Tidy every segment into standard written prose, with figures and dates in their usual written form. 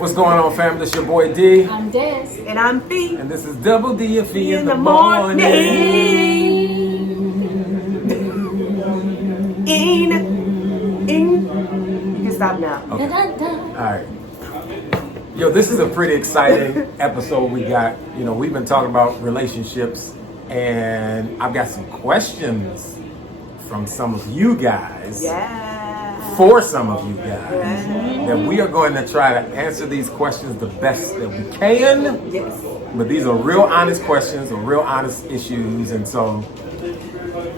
What's going on, family? This your boy D. I'm Des. And I'm Fee. And this is DoubleD&Fee in the morning. You can stop now. Okay. All right. Yo, this is a pretty exciting episode we got. You know, we've been talking about relationships, and I've got some questions from some of you guys. Yeah. For some of you guys, that we are going to try to answer these questions the best that we can. Yes. But these are real honest questions or real honest issues, and so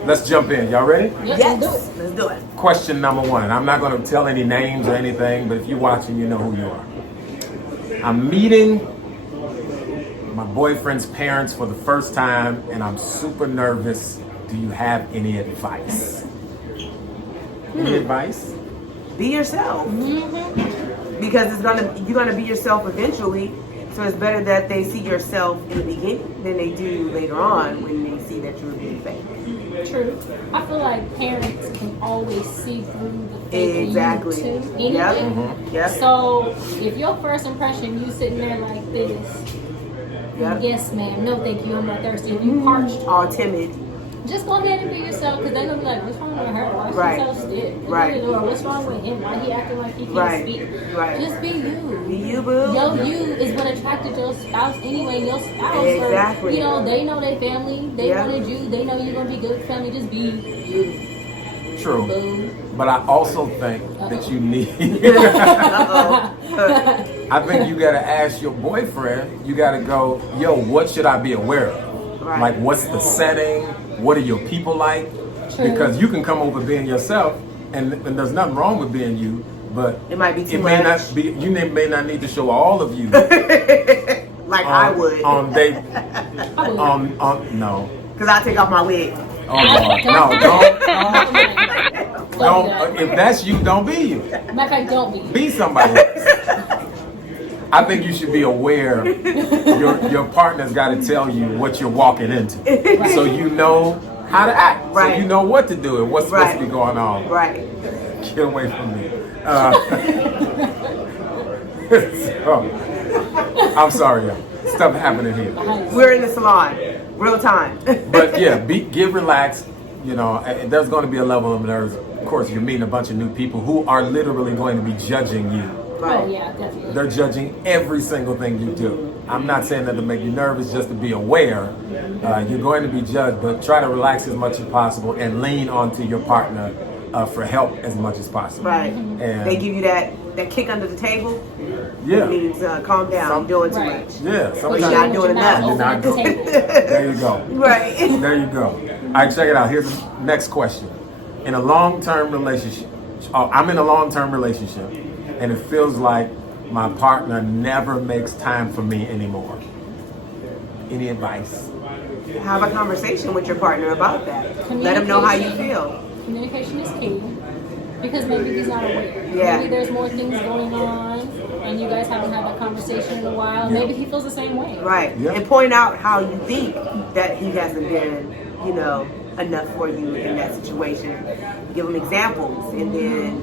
let's jump in. Y'all ready? Yes. Let's do it. Question number one, and I'm not going to tell any names or anything, but if you're watching, you know who you are. I'm meeting my boyfriend's parents for the first time, and I'm super nervous. Do you have any advice? Any advice? Be yourself. Because you're gonna be yourself eventually. So it's better that they see yourself in the beginning than they do later on when they see that you're being fake. True. I feel like parents can always see through the fake Exactly. too. Anyway. Yep. Yep. So if your first impression, you sitting there like this, Yep. yes ma'am, no thank you, I'm not thirsty. If you parched, All timid. just go ahead and be yourself, because they're gonna be like, what's wrong with her? Why Right. she so stiff? Right. Or what's wrong with him? Why he acting like he can't Right. speak? Right. Just be you. Be you, boo. Yo, you is what attracted your spouse anyway. Your spouse, Exactly. Or, you know, they know their family. They Yeah. wanted you. They know you're gonna be good family. Just be you. True. Boo. But I also think that you need. I think you got to ask your boyfriend. You got to go, yo, what should I be aware of? Right. Like, what's the setting? What are your people like? True. Because you can come over being yourself, and there's nothing wrong with being you. But It might be too it may much. not be. You may not need to show all of you. Like I would. On date. I would. On no. Because I take off my wig. Oh Lord. No, don't. Don't do that. If that's you, don't be you. Matter of fact, don't be. Be somebody else. I think you should be aware your partner's got to tell you what you're walking into. Right. So you know how to act. Right. So you know what to do and what's supposed to be going on. Right. Get away from me. So, I'm sorry, y'all. Stuff happening here. We're in the salon. Real time. But yeah, get relaxed. You know, and there's going to be a level of nerves. Of course, you're meeting a bunch of new people who are literally going to be judging you. Oh yeah, definitely. They're judging every single thing you do. I'm not saying that to make you nervous, just to be aware. You're going to be judged, but try to relax as much as possible and lean onto your partner for help as much as possible. Right. And They give you that kick under the table. yeah, It means calm down. You're doing too Right. much. yeah. But Sometimes you're not doing enough. You're not Open the doing- table. There you go. Right. There you go. All right, check it out. Here's the next question. In a long-term relationship, I'm in a long-term relationship, and it feels like my partner never makes time for me anymore. Any advice? Have a conversation with your partner about that. Let them know how you feel. Communication is key, because maybe he's not aware. Yeah. Maybe there's more things going on, and you guys haven't had a conversation in a while. Yeah. Maybe he feels the same way. Right. Yeah. And point out how you think that he hasn't been, enough for you in that situation. Give him examples, and then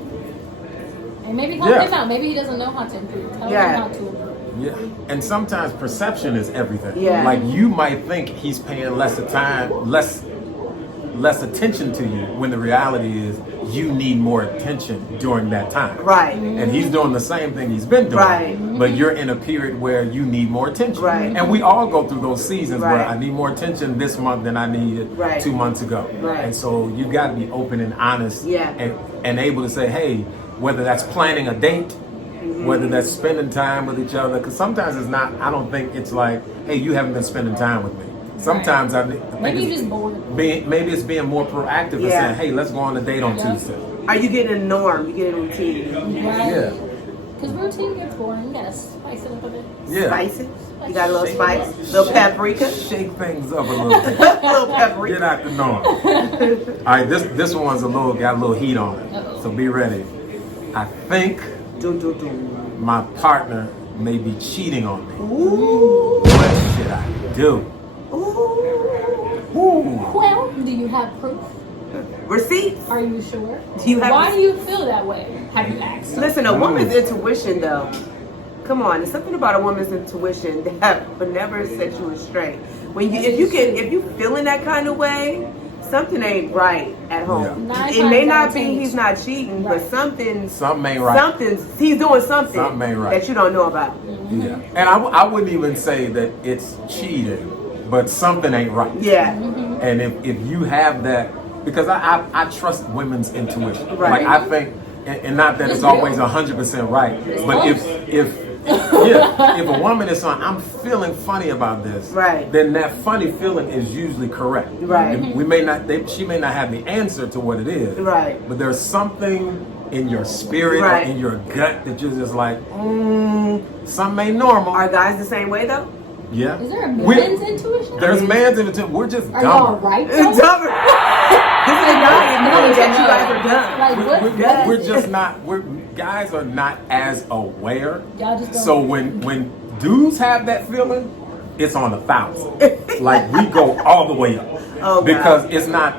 And maybe help him out. Maybe he doesn't know how to improve. Tell Yeah. him how to improve. Yeah. And sometimes perception is everything. Yeah. Like you might think he's paying less attention to you when the reality is you need more attention during that time. right. And he's doing the same thing he's been doing. Right. But you're in a period where you need more attention. Right. And we all go through those seasons where Right. I need more attention this month than I needed Right. 2 months ago. Right. And so you got to be open and honest Yeah. and able to say, hey, whether that's planning a date, whether that's spending time with each other, because sometimes it's not, I don't think it's like, hey, you haven't been spending time with me. Sometimes I think Maybe you're it's just bored. maybe it's being more proactive and Yeah. saying, hey, let's go on a date on Yeah. Tuesday. Are you getting a norm? You getting a routine? Right? Yeah. Because routine gets boring. You gotta spice it up a bit. Yeah. Spices? You got a little spice? Little paprika? Shake things up a little bit. Little Get paprika. out the norm. All right, this one's got a little heat on it. Uh-oh. So be ready. I think Do. my partner may be cheating on me. Ooh. What should I do? Ooh. Ooh. Well, do you have proof? Receipts? Are you sure? Do you have Why do you feel that way? Have you asked? Listen, a woman's intuition, though. come on, there's something about a woman's intuition that would never set you astray. When you, if you feeling that kind of way, something ain't right at home. Yeah. It may not be he's not cheating, but something ain't right. He's doing something ain't right. that you don't know about. Yeah, and I wouldn't even say that it's cheating, but something ain't right. Yeah. And if you have that, because I trust women's intuition. Right. Like I think, and not that it's always 100% right, but if a woman is saying, I'm feeling funny about this, right, then that funny feeling is usually correct. Right. She may not have the answer to what it is. Right. But there's something in your spirit or in your gut that you're just like, something ain't normal. Are guys the same way though? Yeah. Is there a man's intuition? There's man's intuition. We're just dumber. Are y'all right though? Dumber. This is a guy acknowledge that you guys are dumb. Like, what's we're just not. Guys are not as aware. Y'all just don't. So when dudes have that feeling, it's on 1,000. Like we go all the way up. Oh, because God. it's not.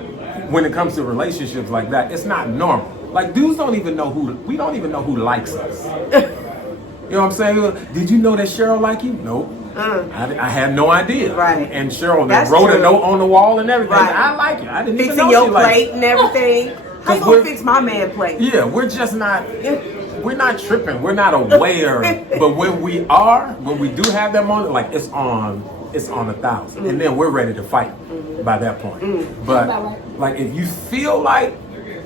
When it comes to relationships like that, it's not normal. Like dudes don't even know we don't even know who likes us. You know what I'm saying? Did you know that Cheryl like you? Nope. I had no idea. Right. And Cheryl That's wrote true. a note on the wall and everything. Right. I like you. I didn't even Fixing know your she liked plate you. and everything. How you gonna fix my man plate? Yeah, we're just not. We're not tripping. We're not aware. But when we do have that moment, like it's on 1,000, and then we're ready to fight by that point. But like if you feel like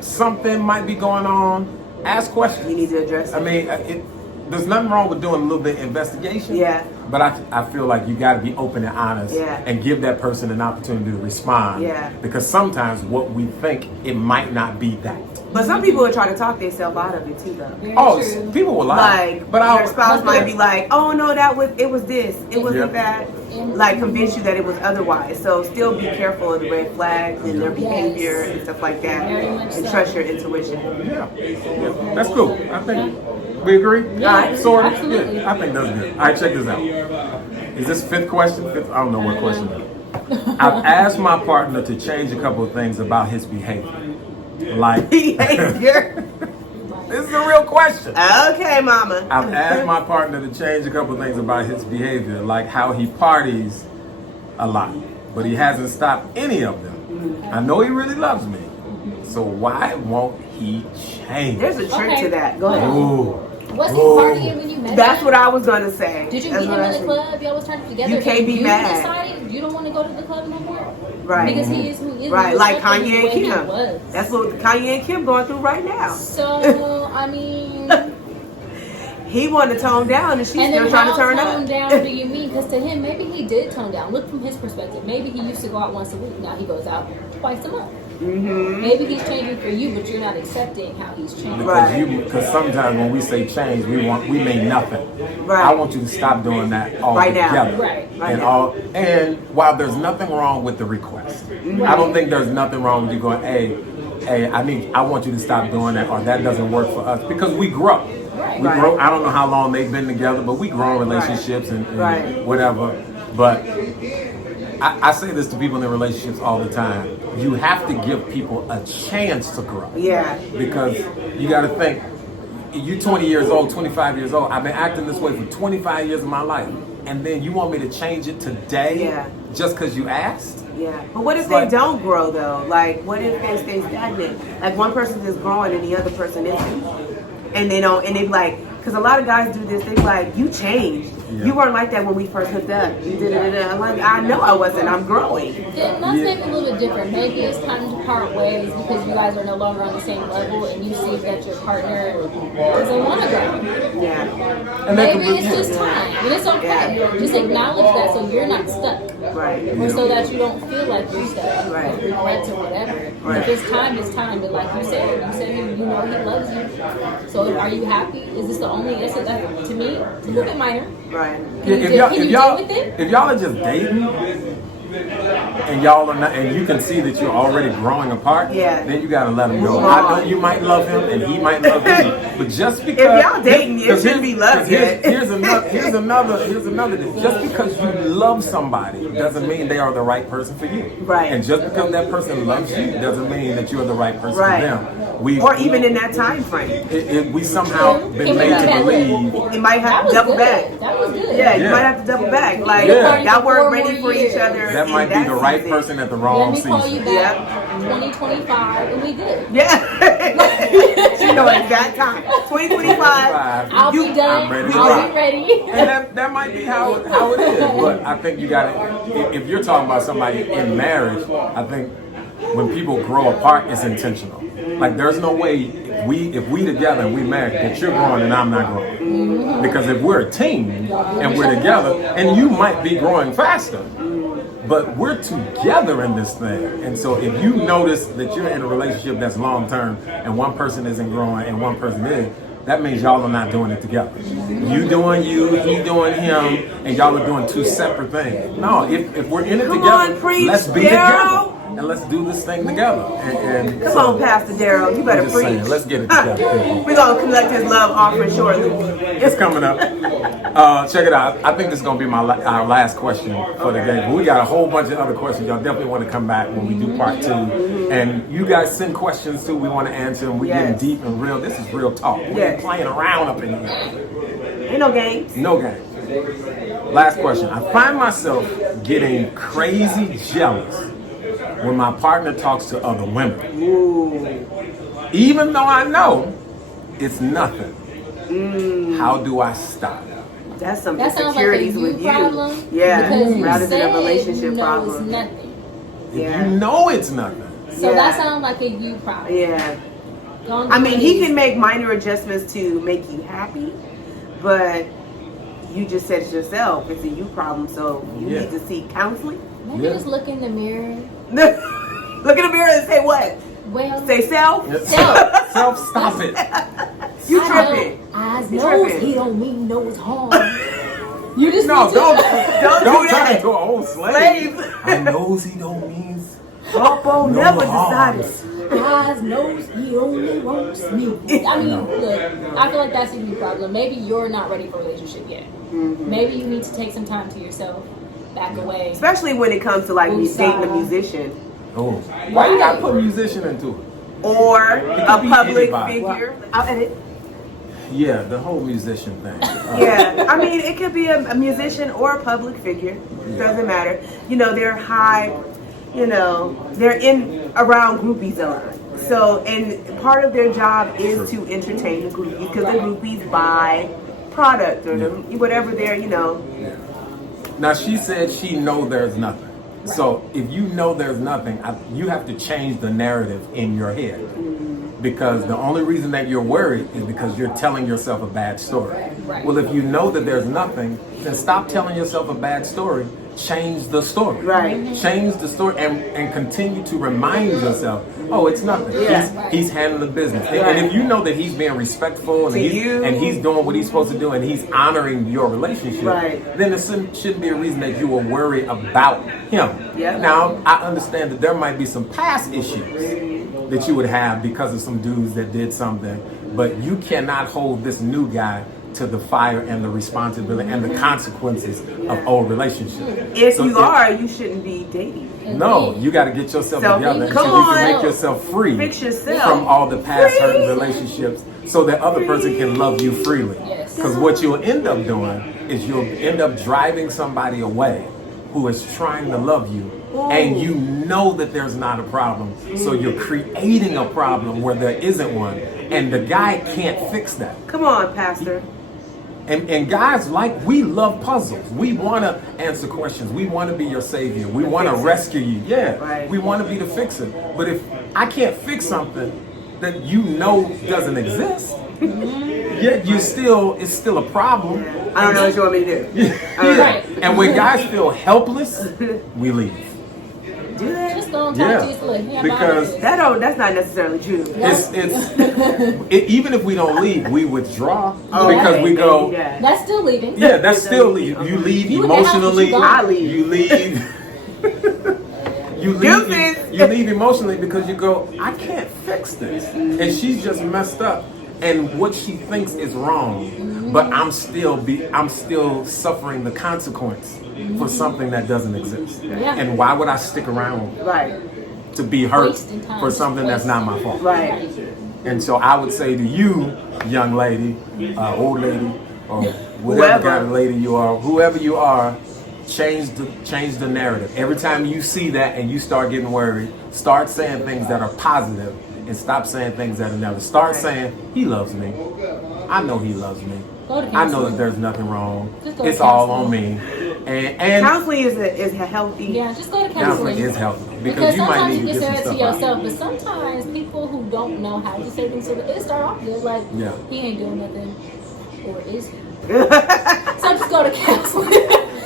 something might be going on, ask questions. You need to address it. I mean, there's nothing wrong with doing a little bit of investigation. Yeah. But I feel like you got to be open and honest and give that person an opportunity to respond. Yeah. Because sometimes what we think, it might not be that. But some people will try to talk themselves out of it too, though. True. People will lie. Like, but your spouse might be like, "Oh no, it was this. It wasn't that." Yeah. Like, convince you that it was otherwise. So still be careful of the red flags and their behavior and stuff like that, and trust your intuition. Yeah, that's cool. I think we agree. Yeah, sort of. absolutely. Yeah, I think that's good. All right, check this out. Is this fifth question? I don't know what question it is. I've asked my partner to change a couple of things about his behavior. Like Behavior. This is a real question. Okay, mama. I've asked my partner to change a couple of things about his behavior, like how he parties a lot, but he hasn't stopped any of them. I know he really loves me, so why won't he change? There's a trick to that. Go ahead. Ooh. Was he partying when you met That's him? what I was gonna say. Did you That's meet what him I in the said. club? Y'all was trying together. You can't be You mad. decided you don't want to go to the club no more. Right. Because he is who he is. Right, He was like something Kanye and the way he Kim. was. That's what Kanye and Kim going through right now. So I mean. He wanted to tone down, and she's And still then trying how to turn tone up. down do you mean? Because to him, maybe he did tone down. Look from his perspective. Maybe he used to go out once a week. Now he goes out twice a month. Maybe he's changing for you, but you're not accepting how he's changing. Because sometimes when we say change, we mean nothing. Right. I want you to stop doing that all Right now. together. Right. And while there's nothing wrong with the request, I don't think there's nothing wrong with you going, hey, I want you to stop doing that, or that doesn't work for us, because we grow. Right. We grow. I don't know how long they've been together, but we grow in relationships and whatever. But I say this to people in their relationships all the time. You have to give people a chance to grow. Yeah. Because you got to think, you're 20 years old, 25 years old. I've been acting this way for 25 years of my life. And then you want me to change it today just because you asked? Yeah. But what if they don't grow, though? Like, what if they stay stagnant? Like, one person is growing and the other person isn't. And they don't, and they like, because a lot of guys do this, they like, you changed. Yeah. You weren't like that when we first hooked up. You did it. I'm like, I know I wasn't. I'm growing. Then that's maybe a little bit different. Maybe it's time to part ways because you guys are no longer on the same level, and you see that your partner doesn't want to go. Yeah. And Maybe it's just time, and it's okay. Yeah. Just acknowledge that so you're not stuck, Right. or so that you don't feel like you're stuck, Right. with regrets or whatever. Right. If it's time, it's time. But like you said you know he loves you. So are you happy? Is this the only answer? That to me, it's a little bit minor. Right. Can you deal with it? If y'all are just dating, and y'all are not, and you can see that you're already growing apart, then you gotta let him go. I know you might love him and he might love you, but just because if y'all dating, it shouldn't be love yet. Here's another. Just because you love somebody doesn't mean they are the right person for you. Right. And just because that person loves you doesn't mean that you're the right person for them. Or even in that time frame. We somehow been made to believe. You might have to double back. That was good. Yeah, you might have to double back. Like, y'all weren't ready for each other. That might be the right person at the wrong season. Let me call you back 2025 and we good. Yeah. She know exact time. 2025. I'll be done. I'll be ready. And that might be how it is. But I think you got to, if you're talking about somebody in marriage, I think when people grow apart, it's intentional. Like there's no way if we together and we married that you're growing and I'm not growing. Because if we're a team and we're together, and you might be growing faster, but we're together in this thing. And so if you notice that you're in a relationship that's long term and one person isn't growing and one person is, that means y'all are not doing it together. You doing you, he doing him, and y'all are doing two separate things. No, if we're in it together, let's be together. And let's do this thing together. And Come on, Pastor Daryl, you better preach. Saying, let's get it together. We're going to collect his love offering shortly. It's coming up. Check it out. I think this is going to be our last question for the day. But we got a whole bunch of other questions. Y'all definitely want to come back when we do part 2. And you guys send questions too. We want to answer them. We're getting deep and real. This is real talk. We're playing around up in here. Ain't no games. No games. Last question. I find myself getting crazy jealous when my partner talks to other women. Ooh. Even though I know it's nothing. How do I stop? That's some that sounds like a insecurities with you. Problem, Yeah, because you rather than a said relationship you know problem. It's nothing. You know it's nothing. So that sounds like a you problem. Yeah. I mean, he can make minor adjustments to make you happy, but you just said it yourself. It's a you problem, so you need to seek counseling. Maybe just look in the mirror. Look in the mirror and say what? Well, say self. Self, stop it. You tripping? Eyes knows he don't mean no harm. You just don't do turn that. into an old slave. I knows he don't mean. Popo never decided. Eyes knows he only wants me. I mean, look, I feel like that's a you problem. Maybe you're not ready for a relationship yet. Maybe you need to take some time to yourself. Back away. Especially when it comes to like dating a musician. Oh. Why you gotta put musician into it? Or a public figure. I'll edit. Yeah, the whole musician thing. Yeah, I mean, it could be a musician or a public figure. Doesn't matter. You know, they're high, you know, they're in around groupies a lot. So, and part of their job is to entertain the groupies because the groupies buy product or whatever they're, you know. Now, she said she know there's nothing. Right. So if you know there's nothing, you have to change the narrative in your head. Because the only reason that you're worried is because you're telling yourself a bad story. Right. Well, if you know that there's nothing, then stop telling yourself a bad story. Change the story. Right. Change the story and continue to remind yourself, oh, it's nothing. Yeah. He's handling business. Right. And if you know that he's being respectful and he's doing what he's supposed to do and he's honoring your relationship, then there shouldn't be a reason that you will worry about him. Yeah. Now, I understand that there might be some past issues that you would have because of some dudes that did something, but you cannot hold this new guy to the fire and the responsibility and the consequences of old relationships. If you shouldn't be dating. No, you got to get yourself together so you can make yourself free from all the past hurting relationships so that other person can love you freely. Because what you'll end up doing is you'll end up driving somebody away who is trying to love you. And you know that there's not a problem. So you're creating a problem where there isn't one. And the guy can't fix that. Come on, Pastor. And guys, we love puzzles. We want to answer questions. We want to be your savior. We want to rescue you. Yeah, we want to be the fixer. But if I can't fix something that you know doesn't exist, yet it's still a problem. I don't know what you want me to do. And when guys feel helpless, we leave. Do that? Just don't talk to you because that's not necessarily true. Even if we don't leave, we withdraw because we go. That's still leaving. Yeah, that's still leaving. You leave emotionally. I leave. You leave. you leave emotionally because you go, I can't fix this, and she's just messed up, and what she thinks is wrong, but I'm still suffering the consequence for something that doesn't exist. Yeah. And why would I stick around Right. to be hurt Wasting time. for something that's not my fault? Right. And so I would say to you, young lady, old lady, or whatever kind of lady you are, whoever you are, change the narrative. Every time you see that and you start getting worried, start saying things that are positive and stop saying things that are negative. Start saying, he loves me. I know he loves me. Go to I know counseling. that there's nothing wrong. Just go to It's all on counseling. me. And Counseling is a healthy. Yeah, just go to counseling counseling. is healthy Because you might sometimes need you to can get say some it to stuff out. yourself, but sometimes people who don't know how to say things to them, it start off good, like, Yeah. he ain't doing nothing, or is he? So just go to counseling.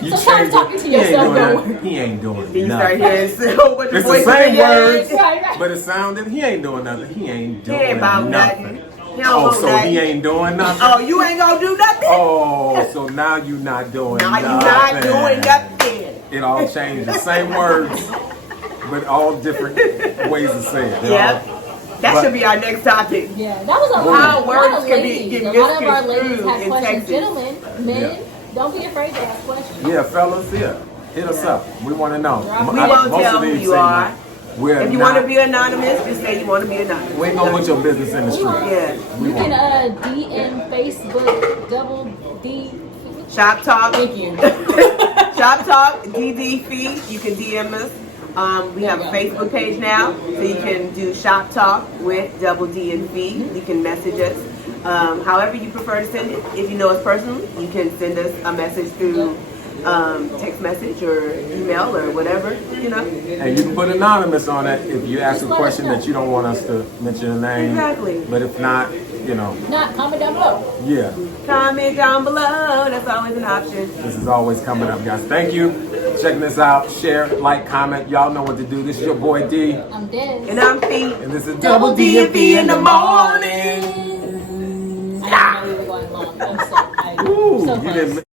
You Sometimes change talking it. to yourself don't work. He ain't doing Then you start nothing. hearing a whole bunch of It's the voices same in your head. words, Right. but it sounded, he ain't doing nothing. He ain't He doing ain't about nothing. nothing. He don't Oh, want so nothing. he ain't doing nothing? Oh, you ain't gonna do nothing? Oh, so now you not doing Now nothing. you not doing nothing. It all changed. The same words, but all different ways to say it. Yep. That But- should be our next topic. Yeah, that was a How lot. words of can be- ladies. get A lot of our ladies misconstrued have in questions. Texas. Gentlemen, men, Yeah. don't be afraid to ask questions. Yeah, fellas, hit us up. We want to know. We won't Most tell of who these you say are. no. We're If you not- want to be anonymous, just say you want to be anonymous. we ain't gonna put your business in the street. Yeah. We You can won't. DM Facebook double D. Shop Talk. Thank you. Shop Talk, DoubleD&Fee. You can DM us. We have a Facebook page now, so you can do Shop Talk with DoubleD&Fee. You can message us. However you prefer to send it. If you know us personally, you can send us a message through text message or email or whatever, you know. And you can put anonymous on it if you ask a Just let question us know. that you don't want us to mention a name. Exactly. But if not, Not comment down below. yeah. Comment down below. That's always an option. This is always coming up, guys. Thank you. Checking this out. Share, like, comment. Y'all know what to do. This is your boy D. I'm dead. And I'm Fee. And this is Double DoubleD&Fee in the morning. I didn't know we were going long. I'm so, Ooh, so you close. didn't